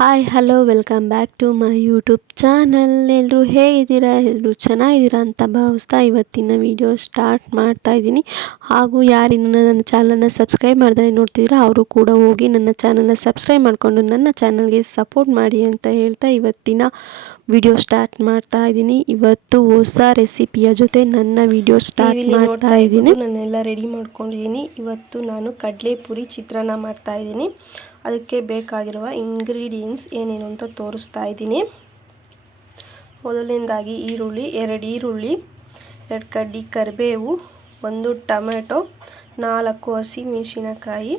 Hi hello welcome back to my YouTube channel. ಎಲ್ಲರೂ ಹೇಗಿದ್ದೀರಾ? ಎಲ್ಲರೂ ಚೆನ್ನಾಗಿದ್ದೀರಾ ಅಂತ ಭಾವಿಸ್ತಾ ಇವತ್ತಿನ ವಿಡಿಯೋ ಸ್ಟಾರ್ಟ್ ಮಾಡ್ತಾ ಇದ್ದೀನಿ. ಹಾಗೂ ಯಾರಿನ್ನೂ ನನ್ನ ಚಾನಲ್ನ ಸಬ್ಸ್ಕ್ರೈಬ್ ಮಾಡ್ದೆ ನೋಡ್ತಿದ್ದೀರಾ ಅವರು ಕೂಡ ಹೋಗಿ ನನ್ನ ಚಾನಲ್ನ ಸಬ್ಸ್ಕ್ರೈಬ್ ಮಾಡಿಕೊಂಡು ನನ್ನ ಚಾನಲ್ಗೆ ಸಪೋರ್ಟ್ ಮಾಡಿ ಅಂತ ಹೇಳ್ತಾ ಇವತ್ತಿನ ವಿಡಿಯೋ ಸ್ಟಾರ್ಟ್ ಮಾಡ್ತಾ ಇದ್ದೀನಿ. ಇವತ್ತು ಹೊಸ ರೆಸಿಪಿಯ ಜೊತೆ ನನ್ನ ವಿಡಿಯೋ ಸ್ಟಾರ್ಟ್ ಮಾಡ್ತಾ ಇದ್ದೀನಿ. ನಾನೆಲ್ಲ ರೆಡಿ ಮಾಡ್ಕೊಂಡಿದ್ದೀನಿ. ಇವತ್ತು ನಾನು ಕಡಲೆ ಪುರಿ ಚಿತ್ರಾನ್ನ ಮಾಡ್ತಾ ಇದ್ದೀನಿ. ಅದಕ್ಕೆ ಬೇಕಾಗಿರುವ ಇಂಗ್ರೀಡಿಯೆಂಟ್ಸ್ ಏನೇನು ಅಂತ ತೋರಿಸ್ತಾ ಇದ್ದೀನಿ. ಮೊದಲನೇದಾಗಿ ಈರುಳ್ಳಿ, ಎರಡು ಈರುಳ್ಳಿ, ಎರಡು ಕಡ್ಡಿ ಕರಿಬೇವು, ಒಂದು ಟೊಮೆಟೊ, ನಾಲ್ಕು ಹಸಿಮೆಣಸಿನಕಾಯಿ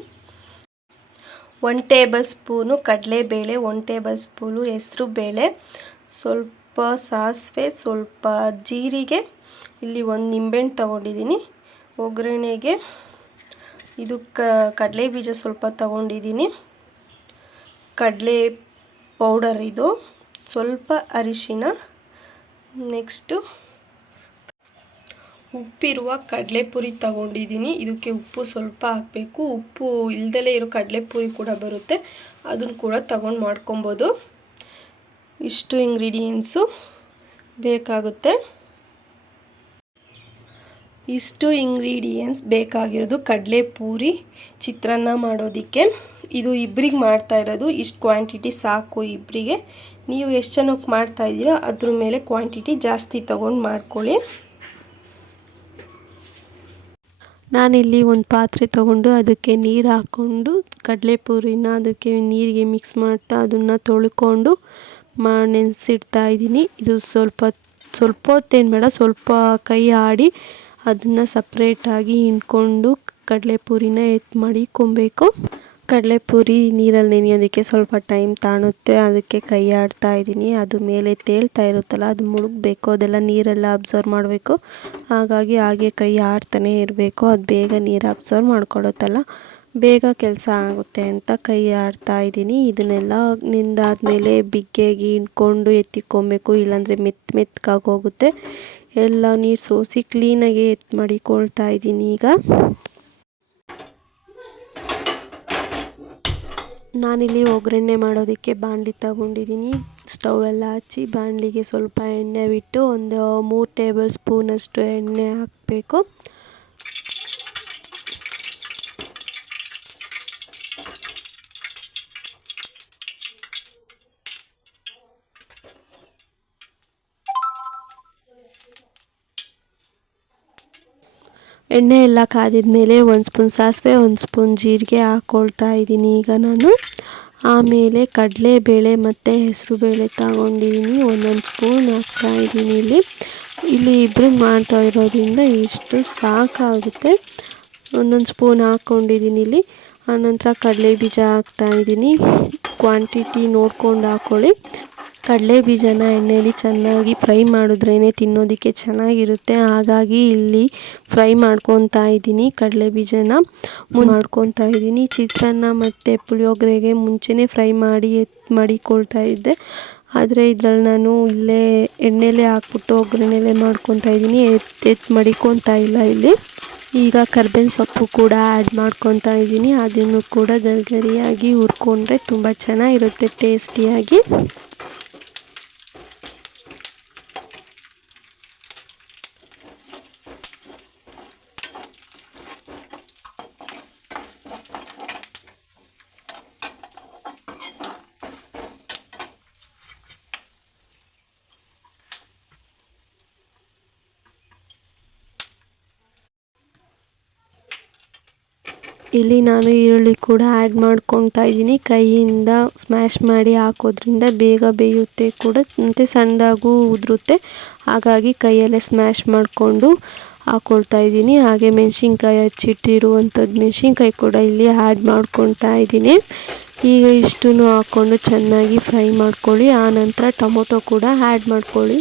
ಒನ್ ಟೇಬಲ್ ಸ್ಪೂನು ಕಡಲೆಬೇಳೆ ಒನ್ ಟೇಬಲ್ ಸ್ಪೂನು ಹೆಸರು ಬೇಳೆ ಸ್ವಲ್ಪ ಸಾಸಿವೆ, ಸ್ವಲ್ಪ ಜೀರಿಗೆ, ಇಲ್ಲಿ ಒಂದು ನಿಂಬೆಹಣ್ಣು ತೊಗೊಂಡಿದ್ದೀನಿ. ಒಗ್ಗರಣೆಗೆ ಇದು ಕಡಲೆ ಬೀಜ ಸ್ವಲ್ಪ ತಗೊಂಡಿದ್ದೀನಿ. ಕಡಲೆ ಪೌಡರ್ ಇದು. ಸ್ವಲ್ಪ ಅರಿಶಿನ. ನೆಕ್ಸ್ಟು ಉಪ್ಪಿರುವ ಕಡಲೆಪುರಿ ತಗೊಂಡಿದ್ದೀನಿ. ಇದಕ್ಕೆ ಉಪ್ಪು ಸ್ವಲ್ಪ ಹಾಕಬೇಕು. ಉಪ್ಪು ಇಲ್ದಲೇ ಇರೋ ಕಡಲೆಪುರಿ ಕೂಡ ಬರುತ್ತೆ. ಅದನ್ನು ಕೂಡ ತಗೊಂಡು ಮಾಡ್ಕೊಬೋದು. ಇಷ್ಟು ಇಂಗ್ರೀಡಿಯೆಂಟ್ಸು ಬೇಕಾಗುತ್ತೆ. ಇಷ್ಟು ಇಂಗ್ರೀಡಿಯೆಂಟ್ಸ್ ಬೇಕಾಗಿರೋದು ಕಡಲೆಪೂರಿ ಚಿತ್ರಾನ್ನ ಮಾಡೋದಕ್ಕೆ. ಇದು ಇಬ್ಬರಿಗೆ ಮಾಡ್ತಾ ಇರೋದು. ಇಷ್ಟು ಕ್ವಾಂಟಿಟಿ ಸಾಕು ಇಬ್ಬರಿಗೆ ನೀವು ಎಷ್ಟು ಜನಕ್ಕೆ ಮಾಡ್ತಾ ಇದ್ದೀರೋ ಅದ್ರ ಮೇಲೆ ಕ್ವಾಂಟಿಟಿ ಜಾಸ್ತಿ ತೊಗೊಂಡು ಮಾಡ್ಕೊಳ್ಳಿ. ನಾನಿಲ್ಲಿ ಒಂದು ಪಾತ್ರೆ ತೊಗೊಂಡು ಅದಕ್ಕೆ ನೀರು ಹಾಕ್ಕೊಂಡು ಕಡಲೆಪುರಿನ ಅದಕ್ಕೆ ನೀರಿಗೆ ಮಿಕ್ಸ್ ಮಾಡ್ತಾ ಅದನ್ನು ತೊಳ್ಕೊಂಡು ಮಾ ನೆನೆಸಿಡ್ತಾ ಇದ್ದೀನಿ. ಇದು ಸ್ವಲ್ಪ ಸ್ವಲ್ಪ ಹೊತ್ತೇನು ಬೇಡ, ಸ್ವಲ್ಪ ಕೈ ಆಡಿ ಅದನ್ನು ಸಪ್ರೇಟಾಗಿ ಹಿಂಡ್ಕೊಂಡು ಕಡಲೆಪುರಿನ ಎತ್ತು ಮಡಿಕೊಬೇಕು ಕಡಲೆಪುರಿ ನೀರಲ್ಲಿ ನೆನೆಯೋದಕ್ಕೆ ಸ್ವಲ್ಪ ಟೈಮ್ ತಾಣುತ್ತೆ. ಅದಕ್ಕೆ ಕೈ ಆಡ್ತಾ ಇದ್ದೀನಿ. ಅದು ಮೇಲೆ ತೇಳ್ತಾ ಇರುತ್ತಲ್ಲ, ಅದು ಮುಳುಗಬೇಕು. ಅದೆಲ್ಲ ನೀರೆಲ್ಲ ಅಬ್ಸರ್ವ್ ಮಾಡಬೇಕು. ಹಾಗಾಗಿ ಹಾಗೆ ಕೈ ಆಡ್ತಾನೆ ಇರಬೇಕು. ಅದು ಬೇಗ ನೀರು ಅಬ್ಸರ್ವ್ ಮಾಡ್ಕೊಳುತ್ತಲ್ಲ ಬೇಗ ಕೆಲಸ ಆಗುತ್ತೆ ಅಂತ ಕೈ ಆಡ್ತಾ ಇದ್ದೀನಿ. ಇದನ್ನೆಲ್ಲ ನಿಂದಾದ್ಮೇಲೆ ಬಿಗ್ಗೆಗೆ ಹಿಂಡ್ಕೊಂಡು ಎತ್ತಿಕೊಬೇಕು. ಇಲ್ಲಾಂದರೆ ಮೆತ್ತ ಮೆತ್ತಗಾಗಿ ಹೋಗುತ್ತೆ. ಎಲ್ಲ ನೀರು ಸೋಸಿ ಕ್ಲೀನಾಗಿ ಎತ್ತು ಮಾಡಿಕೊಳ್ತಾ ಇದ್ದೀನಿ ಈಗ. ನಾನಿಲ್ಲಿ ಒಗ್ಗರಣೆ ಮಾಡೋದಕ್ಕೆ ಬಾಣಲಿ ತಗೊಂಡಿದ್ದೀನಿ. ಸ್ಟವ್ ಎಲ್ಲ ಹಚ್ಚಿ ಬಾಣಲಿಗೆ ಸ್ವಲ್ಪ ಎಣ್ಣೆ ಬಿಟ್ಟು ಒಂದು ಮೂರು ಟೇಬಲ್ ಸ್ಪೂನಷ್ಟು ಎಣ್ಣೆ ಹಾಕಬೇಕು. ಎಣ್ಣೆ ಎಲ್ಲ ಕಾದಿದ ಮೇಲೆ ಒಂದು ಸ್ಪೂನ್ ಸಾಸಿವೆ, ಒಂದು ಸ್ಪೂನ್ ಜೀರಿಗೆ ಹಾಕ್ಕೊಳ್ತಾ ಇದ್ದೀನಿ. ಈಗ ನಾನು ಆಮೇಲೆ ಕಡಲೆಬೇಳೆ ಮತ್ತು ಹೆಸರು ಬೇಳೆ ತಗೊಂಡಿದ್ದೀನಿ. ಒಂದೊಂದು ಸ್ಪೂನ್ ಹಾಕ್ತಾ ಇದ್ದೀನಿ ಇಲ್ಲಿ. ಇಲ್ಲಿ ಇಬ್ಬರು ಮಾಡ್ತಾ ಇರೋದ್ರಿಂದ ಇಷ್ಟು ಸಾಕಾಗುತ್ತೆ. ಒಂದೊಂದು ಸ್ಪೂನ್ ಹಾಕ್ಕೊಂಡಿದ್ದೀನಿ ಇಲ್ಲಿ. ಆನಂತರ ಕಡಲೆ ಬೀಜ ಹಾಕ್ತಾಯಿದ್ದೀನಿ ಕ್ವಾಂಟಿಟಿ ನೋಡ್ಕೊಂಡು ಹಾಕ್ಕೊಳ್ಳಿ ಕಡಲೆ ಬೀಜನ ಎಣ್ಣೆಯಲ್ಲಿ ಚೆನ್ನಾಗಿ ಫ್ರೈ ಮಾಡಿದ್ರೇ ತಿನ್ನೋದಕ್ಕೆ ಚೆನ್ನಾಗಿರುತ್ತೆ. ಹಾಗಾಗಿ ಇಲ್ಲಿ ಫ್ರೈ ಮಾಡ್ಕೊತಾ ಇದ್ದೀನಿ ಕಡಲೆ ಬೀಜನ. ಮಾಡ್ಕೊತಾ ಇದ್ದೀನಿ. ಚಿತ್ರಾನ್ನ ಮತ್ತು ಪುಳಿಯೋಗರೆಗೆ ಮುಂಚೆನೇ ಫ್ರೈ ಮಾಡಿ ಎತ್, ಮಾಡಿಕೊಳ್ತಾ ಇದ್ದೆ. ಆದರೆ ಇದ್ರಲ್ಲಿ ನಾನು ಇಲ್ಲೇ ಎಣ್ಣೆಲೆ ಹಾಕ್ಬಿಟ್ಟು ಒಗ್ಗರಣೆಲೆ ಮಾಡ್ಕೊತಾ ಇದ್ದೀನಿ. ಎತ್ತು ಎತ್ತು ಮಡಿಕೊತಾ ಇಲ್ಲ ಇಲ್ಲಿ. ಈಗ ಕರ್ಬೇವಿನ ಸೊಪ್ಪು ಕೂಡ ಆ್ಯಡ್ ಮಾಡ್ಕೊತಾ ಇದ್ದೀನಿ. ಅದನ್ನು ಕೂಡ ಗರಿಗರಿಯಾಗಿ ಹುರ್ಕೊಂಡ್ರೆ ತುಂಬ ಚೆನ್ನಾಗಿರುತ್ತೆ ಟೇಸ್ಟಿಯಾಗಿ ಇಲ್ಲಿ ನಾನು ಈರುಳ್ಳಿ ಕೂಡ ಆ್ಯಡ್ ಮಾಡ್ಕೊತಾ ಇದ್ದೀನಿ. ಕೈಯಿಂದ ಸ್ಮ್ಯಾಶ್ ಮಾಡಿ ಹಾಕೋದ್ರಿಂದ ಬೇಗ ಬೇಯುತ್ತೆ ಕೂಡ, ಮತ್ತು ಸಣ್ಣದಾಗೂ ಉದುರುತ್ತೆ. ಹಾಗಾಗಿ ಕೈಯಲ್ಲೇ ಸ್ಮ್ಯಾಶ್ ಮಾಡಿಕೊಂಡು ಹಾಕ್ಕೊಳ್ತಾ ಇದ್ದೀನಿ. ಹಾಗೆ ಮೆಣಸಿನ್ಕಾಯಿ ಹಚ್ಚಿಟ್ಟಿರುವಂಥದ್ದು ಮೆಣಸಿನ್ಕಾಯಿ ಕೂಡ ಇಲ್ಲಿ ಆ್ಯಡ್ ಮಾಡ್ಕೊತಾ ಇದ್ದೀನಿ. ಈಗ ಇಷ್ಟು ಹಾಕ್ಕೊಂಡು ಚೆನ್ನಾಗಿ ಫ್ರೈ ಮಾಡ್ಕೊಳ್ಳಿ. ಆನಂತರ ಟೊಮೊಟೊ ಕೂಡ ಆ್ಯಡ್ ಮಾಡ್ಕೊಳ್ಳಿ.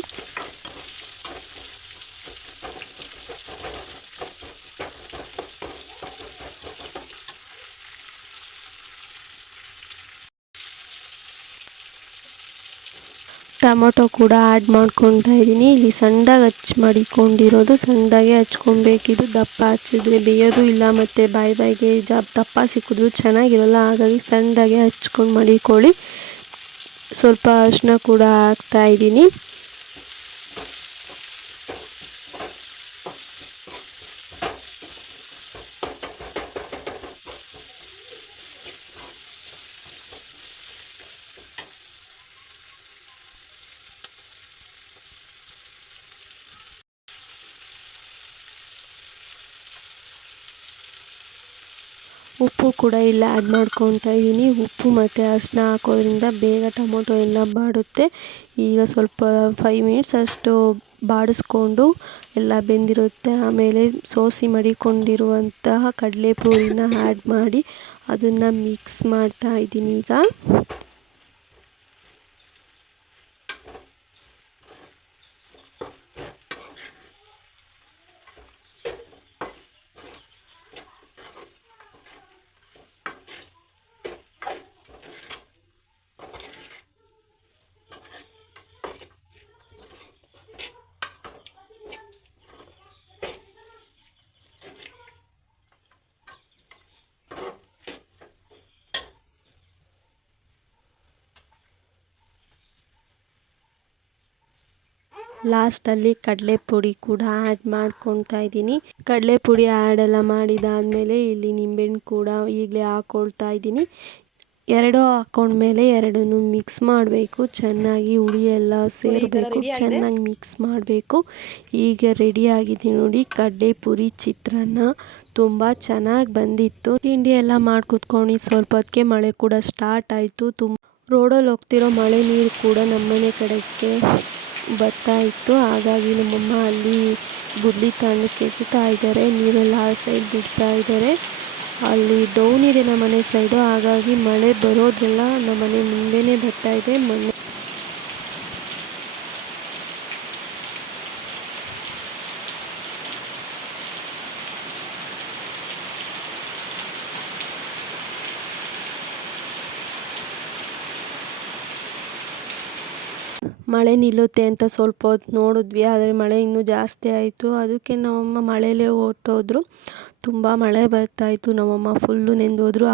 ಟೊಮೊಟೊ ಕೂಡ ಆ್ಯಡ್ ಮಾಡ್ಕೊತಾ ಇದ್ದೀನಿ. ಇಲ್ಲಿ ಸಣ್ಣದಾಗಿ ಹಚ್ ಮಾಡಿಕೊಂಡಿರೋದು. ಸಣ್ಣದಾಗೆ ಹಚ್ಕೊಬೇಕಿದು. ದಪ್ಪ ಹಚ್ಚಿದ್ರೆ ಬೇಯೋದು ಇಲ್ಲ ಮತ್ತು ಬಾಯಿ ಬಾಯಿಗೆ ಜಾಬ್ ದಪ್ಪ ಸಿಕ್ಕಿದ್ರು ಚೆನ್ನಾಗಿರಲ್ಲ. ಹಾಗಾಗಿ ಸಣ್ಣದಾಗೆ ಹಚ್ಕೊಂಡು ಮಾಡಿಕೊಳ್ಳಿ. ಸ್ವಲ್ಪ ಅರಿಶಿನ ಕೂಡ ಹಾಕ್ತಾ ಇದ್ದೀನಿ. ಉಪ್ಪು ಕೂಡ ಇಲ್ಲ ಆ್ಯಡ್ ಮಾಡ್ಕೊತಾ ಇದ್ದೀನಿ ಉಪ್ಪು ಮತ್ತು ಅರಿಶಿನ ಹಾಕೋದ್ರಿಂದ ಬೇಗ ಟೊಮೊಟೊ ಎಲ್ಲ ಬಾಡುತ್ತೆ. ಈಗ ಸ್ವಲ್ಪ ಫೈವ್ ಮಿನಿಟ್ಸ್ ಅಷ್ಟು ಬಾಡಿಸ್ಕೊಂಡು ಎಲ್ಲ ಬೆಂದಿರುತ್ತೆ. ಆಮೇಲೆ ಸೋಸಿ ಮಡಿಕೊಂಡಿರುವಂತಹ ಕಡಲೆ ಪೂರಿನ ಆ್ಯಡ್ ಮಾಡಿ ಅದನ್ನು ಮಿಕ್ಸ್ ಮಾಡ್ತಾ ಇದ್ದೀನಿ ಈಗ. ಲಾಸ್ಟಲ್ಲಿ ಕಡಲೆ ಪುಡಿ ಕೂಡ ಆ್ಯಡ್ ಮಾಡ್ಕೊತಾ ಇದ್ದೀನಿ. ಕಡಲೆ ಪುಡಿ ಆ್ಯಡ್ ಎಲ್ಲ ಮಾಡಿದಾದಮೇಲೆ ಇಲ್ಲಿ ನಿಂಬೆಹಣ್ಣು ಕೂಡ ಈಗಲೇ ಹಾಕ್ಕೊಳ್ತಾ ಇದ್ದೀನಿ. ಎರಡೂ ಹಾಕೊಂಡ್ಮೇಲೆ ಎರಡನ್ನೂ ಮಿಕ್ಸ್ ಮಾಡಬೇಕು. ಚೆನ್ನಾಗಿ ಹುಳಿ ಎಲ್ಲ ಸೇರಬೇಕು. ಚೆನ್ನಾಗಿ ಮಿಕ್ಸ್ ಮಾಡಬೇಕು. ಈಗ ರೆಡಿ ಆಗಿದೆ ನೋಡಿ ಕಡಲೆ ಪುರಿ ಚಿತ್ರಾನ್ನ ತುಂಬ ಚೆನ್ನಾಗಿ ಬಂದಿತ್ತು. ತಿಂಡಿ ಎಲ್ಲ ಮಾಡಿ ಕೂತ್ಕೊಂಡು ಸ್ವಲ್ಪ ಹೊತ್ತಿಗೆ ಮಳೆ ಕೂಡ ಸ್ಟಾರ್ಟ್ ಆಯಿತು. ತುಂಬ ರೋಡಲ್ಲಿ ಹೋಗ್ತಿರೋ ಮಳೆ ನೀರು ಕೂಡ ನಮ್ಮನೆ ಕಡೆಗೆ ಬರ್ತಾ ಇತ್ತು. ಹಾಗಾಗಿ ನಮ್ಮಮ್ಮ ಅಲ್ಲಿ ಗುಡ್ಲಿ ತಾಂಡು ಕೆಸುತ್ತಾ ಇದ್ದಾರೆ. ನೀರೆಲ್ಲ ಆ ಸೈಡ್ ಬಿಡ್ತಾ ಇದ್ದಾರೆ. ಅಲ್ಲಿ ಡೌನ್ ಇದೆ ನಮ್ಮ ಮನೆ ಸೈಡು ಹಾಗಾಗಿ ಮಳೆ ಬರೋದೆಲ್ಲ ನಮ್ಮ ಮನೆ ಮುಂದೆನೇ ಬರ್ತಾ ಇದೆ. ಮಣ್ಣೆ ಮಳೆ ನಿಲ್ಲುತ್ತೆ ಅಂತ ಸ್ವಲ್ಪ ಹೊತ್ತು ನೋಡಿದ್ವಿ, ಆದರೆ ಮಳೆ ಇನ್ನೂ ಜಾಸ್ತಿ ಆಯಿತು. ಅದಕ್ಕೆ ನಮ್ಮಮ್ಮ ಮಳೆಯಲ್ಲೇ ಹೊರ್ಟೋದ್ರು. ತುಂಬ ಮಳೆ ಬರ್ತಾಯಿತ್ತು ನಮ್ಮಮ್ಮ ಫುಲ್ಲು ನೆಂದೋದ್ರು.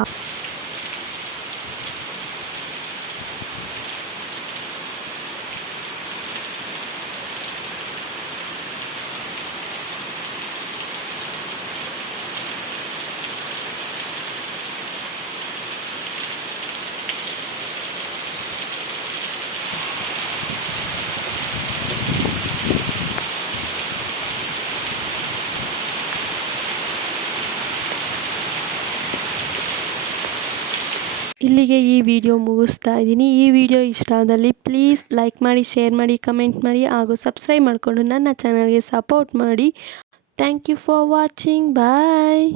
ಇಲ್ಲಿಗೆ ಈ ವಿಡಿಯೋ ಮುಗಿಸ್ತಾ ಇದ್ದೀನಿ. ಈ ವಿಡಿಯೋ ಇಷ್ಟ ಆದಲ್ಲಿ ಪ್ಲೀಸ್ ಲೈಕ್ ಮಾಡಿ ಶೇರ್ ಮಾಡಿ ಕಮೆಂಟ್ ಮಾಡಿ ಹಾಗೂ ಸಬ್ಸ್ಕ್ರೈಬ್ ಮಾಡಿಕೊಂಡು ನನ್ನ ಚಾನಲ್ಗೆ ಸಪೋರ್ಟ್ ಮಾಡಿ. Thank you for watching bye